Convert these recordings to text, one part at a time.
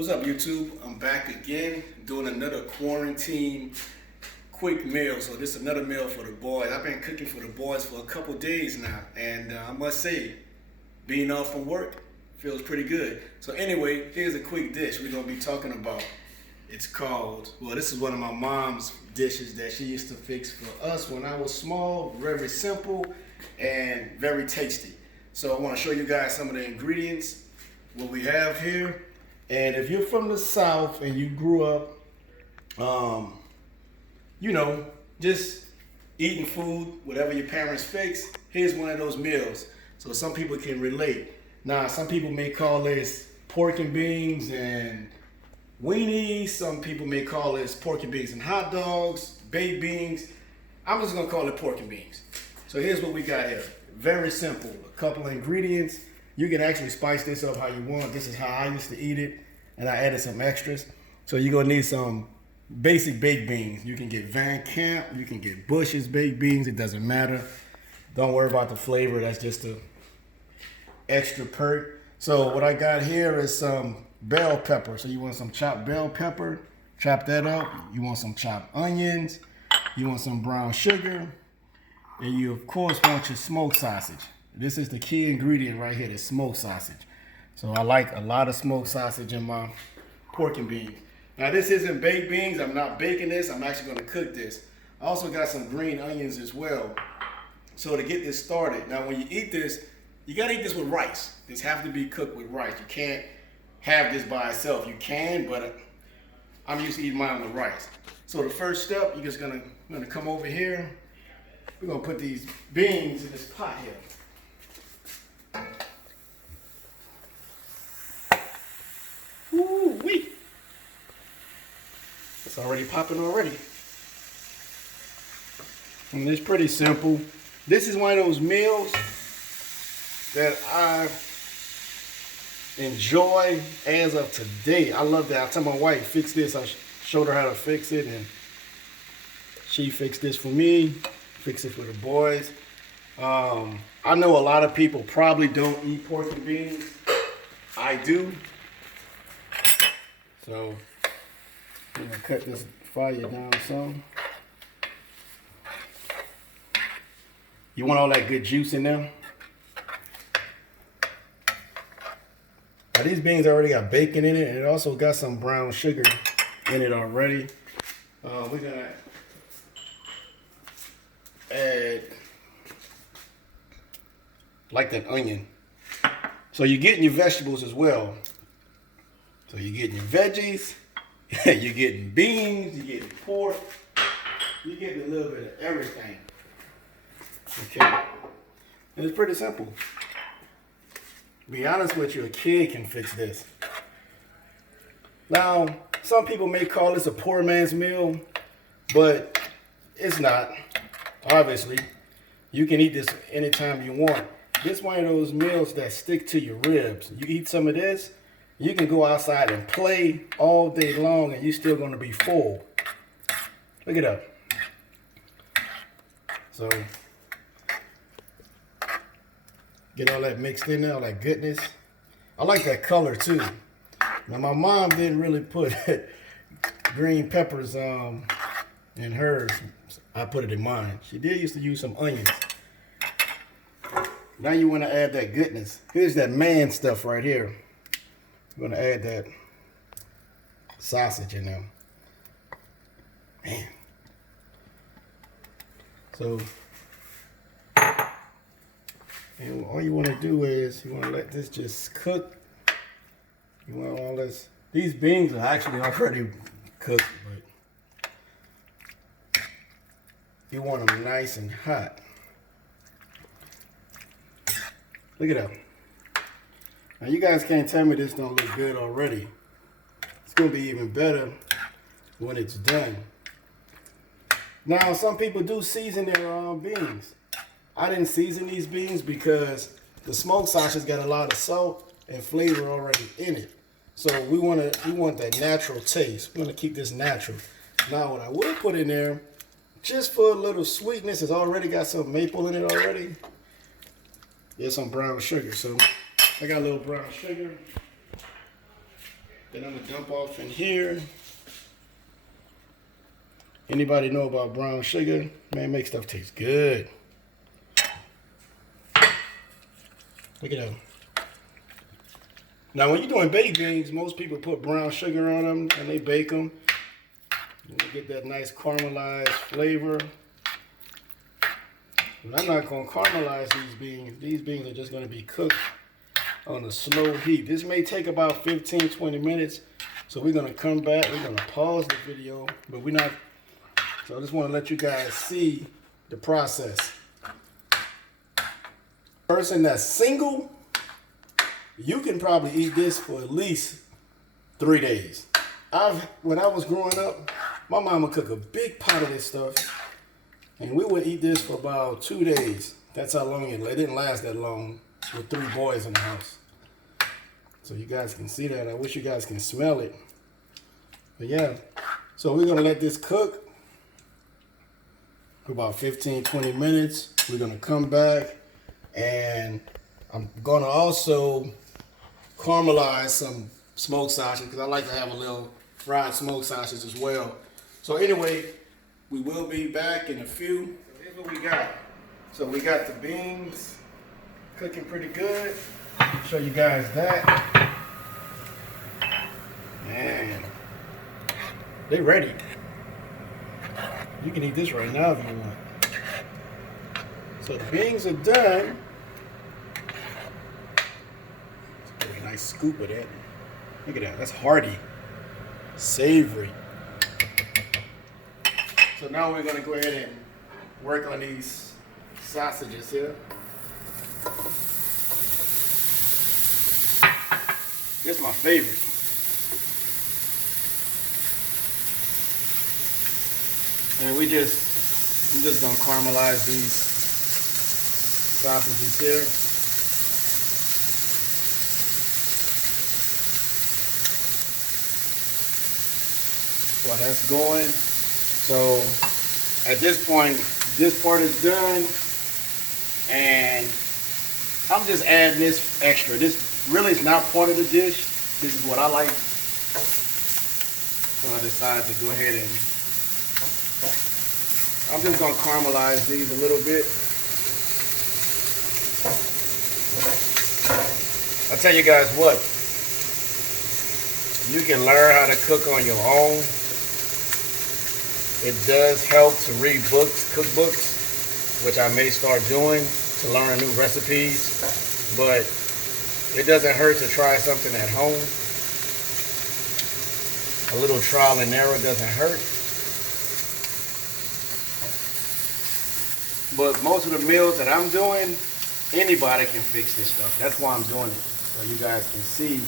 What's up, YouTube? I'm back again doing another quarantine quick meal. So this is another meal for the boys. I've been cooking for the boys for a couple days now, and I must say, being off from work feels pretty good. So anyway, here's a quick dish we're gonna be talking about. It's called, well, this is one of my mom's dishes that she used to fix for us when I was small. Very simple and very tasty. So I want to show you guys some of the ingredients, what we have here. And if you're from the South and you grew up, just eating food, whatever your parents fix, here's one of those meals. So some people can relate. Now, some people may call this pork and beans and weenies. Some people may call this pork and beans and hot dogs, baked beans. I'm just gonna call it pork and beans. So here's what we got here. Very simple, a couple of ingredients. You can actually spice this up how you want. This is how I used to eat it, and I added some extras. So you're gonna need some basic baked beans. You can get Van Camp, you can get Bush's baked beans, it doesn't matter. Don't worry about the flavor, that's just a extra perk. So what I got here is some bell pepper. So you want some chopped bell pepper, chop that up. You want some chopped onions, you want some brown sugar, and you of course want your smoked sausage. This is the key ingredient right here, the smoked sausage. So I like a lot of smoked sausage in my pork and beans. Now this isn't baked beans, I'm not baking this, I'm actually gonna cook this. I also got some green onions as well. So to get this started, now when you eat this, you gotta eat this with rice. This has to be cooked with rice. You can't have this by itself. You can, but I'm used to eating mine with rice. So the first step, you're just gonna come over here. We're gonna put these beans in this pot here. Woo-wee. It's already popping already. And it's pretty simple. This is one of those meals that I enjoy as of today. I love that. I tell my wife, fix this. I showed her how to fix it, and she fixed this for me, fix it for the boys. I know a lot of people probably don't eat pork and beans. I do. So I'm gonna cut this fire down some. You want all that good juice in there. Now these beans already got bacon in it, and it also got some brown sugar in it already. We're gonna add like that onion. So you're getting your vegetables as well. So you're getting your veggies, you're getting beans, you're getting pork, you're getting a little bit of everything. Okay, and it's pretty simple. To be honest with you, a kid can fix this. Now, some people may call this a poor man's meal, but it's not. Obviously, you can eat this anytime you want. This is one of those meals that stick to your ribs. You eat some of this, you can go outside and play all day long and you're still gonna be full. Look it up. So, get all that mixed in there, all that goodness. I like that color too. Now my mom didn't really put green peppers in hers. I put it in mine. She did used to use some onions. Now you want to add that goodness. Here's that man stuff right here. I'm going to add that sausage in there. Man. So, and all you want to do is you want to let this just cook. You want all this. These beans are actually already cooked, but you want them nice and hot. Look at that. Now you guys can't tell me this don't look good already. It's gonna be even better when it's done. Now some people do season their beans. I didn't season these beans because the smoked sausage got a lot of salt and flavor already in it. So we want that natural taste. We want to keep this natural. Now what I will put in there, just for a little sweetness, it's already got some maple in it already. There's some brown sugar. So I got a little brown sugar. Then I'm gonna dump off in here. Anybody know about brown sugar? Man, make stuff taste good. Look at that. Now, when you're doing baked beans, most people put brown sugar on them and they bake them. You get that nice caramelized flavor. But I'm not going to caramelize these beans. These beans are just going to be cooked on a slow heat. This may take about 15-20 minutes. So we're going to come back. We're going to pause the video. But we're not. So I just want to let you guys see the process. Person that's single, you can probably eat this for at least 3 days. When I was growing up, my mama would cook a big pot of this stuff, and we would eat this for about 2 days. That's how long it didn't last that long with 3 boys in the house. So you guys can see that. I wish you guys can smell it. But yeah, so we're gonna let this cook for about 15-20 minutes. We're gonna come back, and I'm gonna also caramelize some smoked sausage because I like to have a little fried smoked sausage as well. So anyway, we will be back in a few. So here's what we got. So we got the beans cooking pretty good. Show you guys that. Man, they ready. You can eat this right now if you want. So the beans are done. Let's get a nice scoop of that. Look at that. That's hearty, savory. So now we're going to go ahead and work on these sausages here. This is my favorite. And I'm just going to caramelize these sausages here. While that's going. So at this point, this part is done, and I'm just adding this extra. This really is not part of the dish. This is what I like. So I decided to go ahead and I'm just going to caramelize these a little bit. I'll tell you guys what, you can learn how to cook on your own. It does help to read books, cookbooks, which I may start doing to learn new recipes, but it doesn't hurt to try something at home. A little trial and error doesn't hurt. But most of the meals that I'm doing, anybody can fix this stuff. That's why I'm doing it, so you guys can see.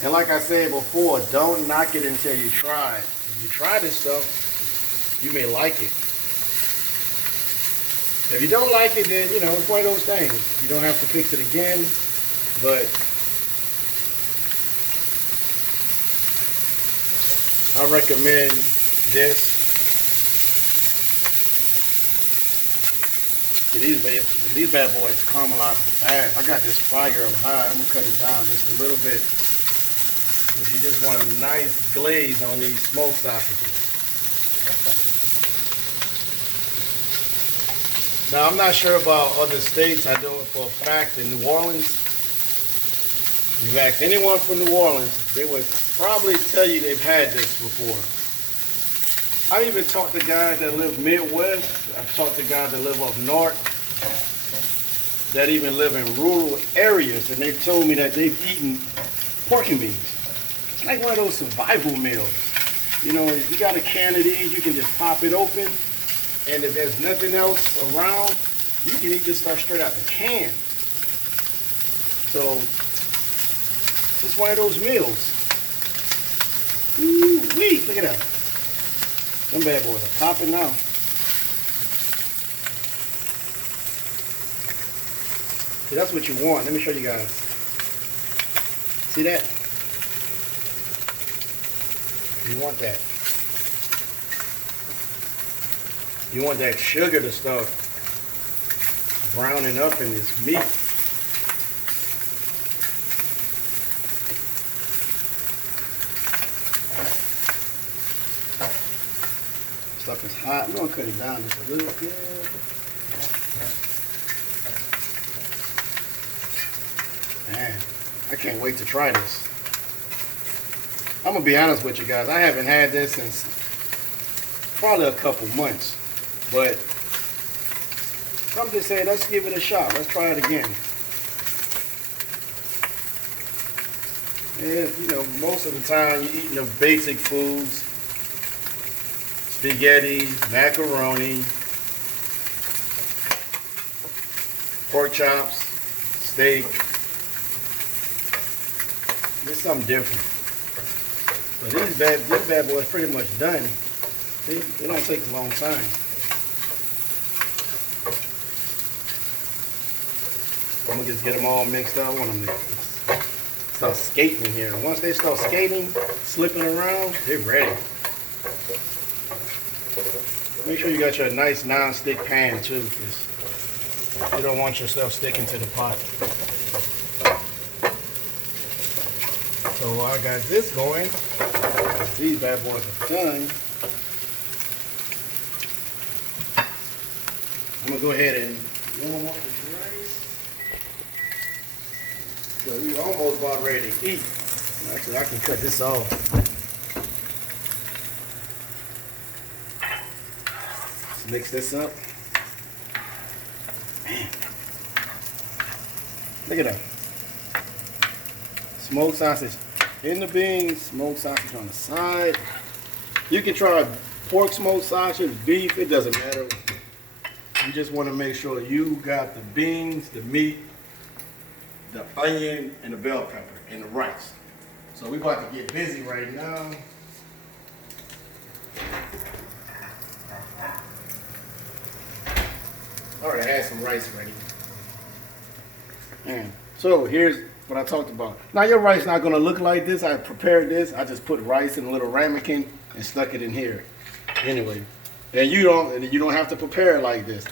And like I said before, don't knock it until you try it. If you try this stuff, you may like it. If you don't like it, then, you know, it's one of those things. You don't have to fix it again, but I recommend this. These bad boys caramelizing fast. I got this fire up high. I'm going to cut it down just a little bit. You just want a nice glaze on these smoked sausages. Now, I'm not sure about other states. I know for a fact in New Orleans, if you ask anyone from New Orleans, they would probably tell you they've had this before. I even talked to guys that live Midwest. I've talked to guys that live up north, that even live in rural areas, and they've told me that they've eaten pork and beans. It's like one of those survival meals. You know, if you got a can of these, you can just pop it open, and if there's nothing else around, you can eat this stuff straight out the can. So, it's just one of those meals. Ooh-wee, look at that. Them bad boys are popping now. See, that's what you want. Let me show you guys. See that? You want that. You want that sugar to start browning up in this meat. hot. We're gonna cut it down just a little bit. Man, I can't wait to try this. I'm gonna be honest with you guys. I haven't had this since probably a couple months, but I'm just saying, let's give it a shot. Let's try it again. And, you know, most of the time you're eating the basic foods. Spaghetti, macaroni, pork chops, steak. There's something different. But this bad boy's pretty much done. See, it don't take a long time. I'm gonna just get them all mixed up. I want them to start skating in here. Once they start skating, slipping around, they're ready. Make sure you got your nice non-stick pan too, because you don't want your stuff sticking to the pot. So while I got this going, these bad boys are done. I'm gonna go ahead and warm up the rice. So we're almost about ready to eat. Actually, I can cut this off. Let's mix this up. Man. Look at that. Smoked sausage in the beans, smoked sausage on the side. You can try pork smoked sausage, beef, it doesn't matter. You just want to make sure you got the beans, the meat, the onion, and the bell pepper, and the rice. So we're about to get busy right now. Alright, I had some rice ready. And so here's what I talked about. Now your rice not gonna look like this. I prepared this. I just put rice in a little ramekin and stuck it in here. Anyway, and you don't have to prepare it like this.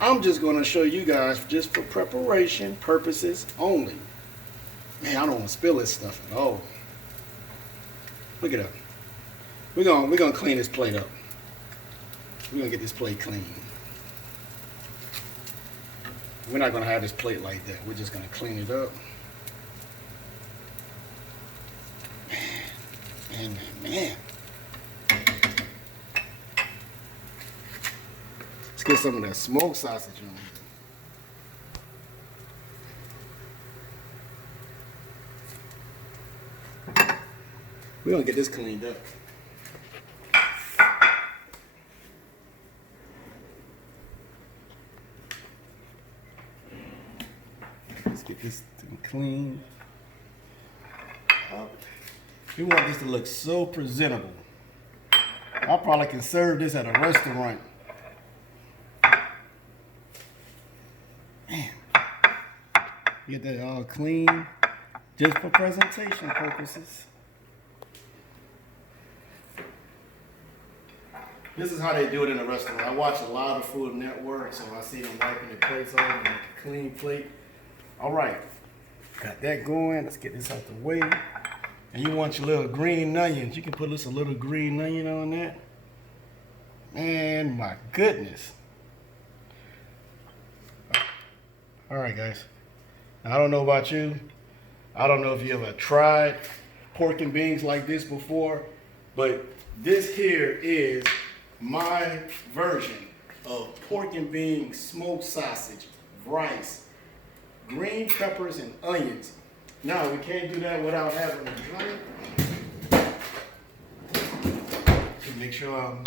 I'm just gonna show you guys just for preparation purposes only. Man, I don't want to spill this stuff at all. Look at that. We're gonna clean this plate up. We're gonna get this plate clean. We're not gonna have this plate like that. We're just gonna clean it up. Man. Let's get some of that smoked sausage on. We're gonna get this cleaned up. Let's get this thing clean up. We want this to look so presentable. I probably can serve this at a restaurant. Man, get that all clean, just for presentation purposes. This is how they do it in a restaurant. I watch a lot of Food Network, so I see them wiping their plates off and make a clean plate. All right, got that going. Let's get this out the way. And you want your little green onions. You can put just a little green onion on that. Man, my goodness. All right, guys. Now, I don't know about you. I don't know if you ever tried pork and beans like this before, but this here is my version of pork and beans, smoked sausage, rice, green peppers, and onions. Now, we can't do that without having a drink. To make sure I'm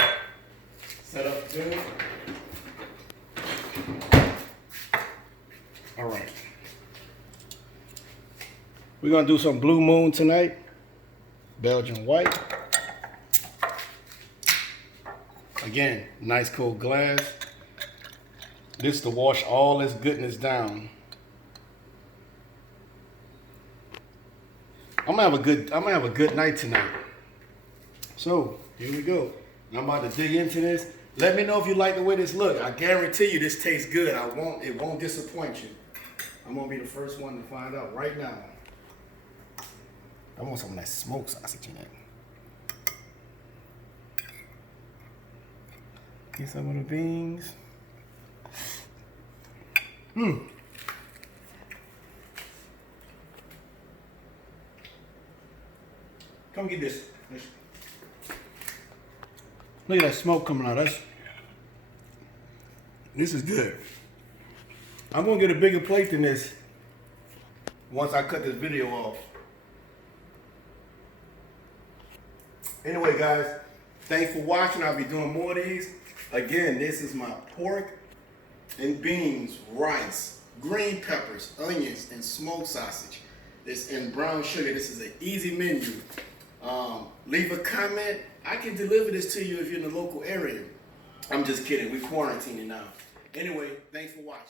set up good. All right. We're going to do some Blue Moon tonight. Belgian white. Again, nice cold glass. This to wash all this goodness down. I'm gonna have a good night tonight. So here we go. I'm about to dig into this. Let me know if you like the way this looks. I guarantee you this tastes good. It won't disappoint you. I'm gonna be the first one to find out right now. I want some of that smoked sausage in it. Get some of the beans. Come get this. Look at that smoke coming out. This is good. I'm gonna get a bigger plate than this once I cut this video off. Anyway, guys, thanks for watching. I'll be doing more of these. Again, this is my pork and beans, rice, green peppers, onions, and smoked sausage. It's in brown sugar. This is an easy menu. Leave a comment. I can deliver this to you if you're in the local area. I'm just kidding. We're quarantining now. Anyway, thanks for watching.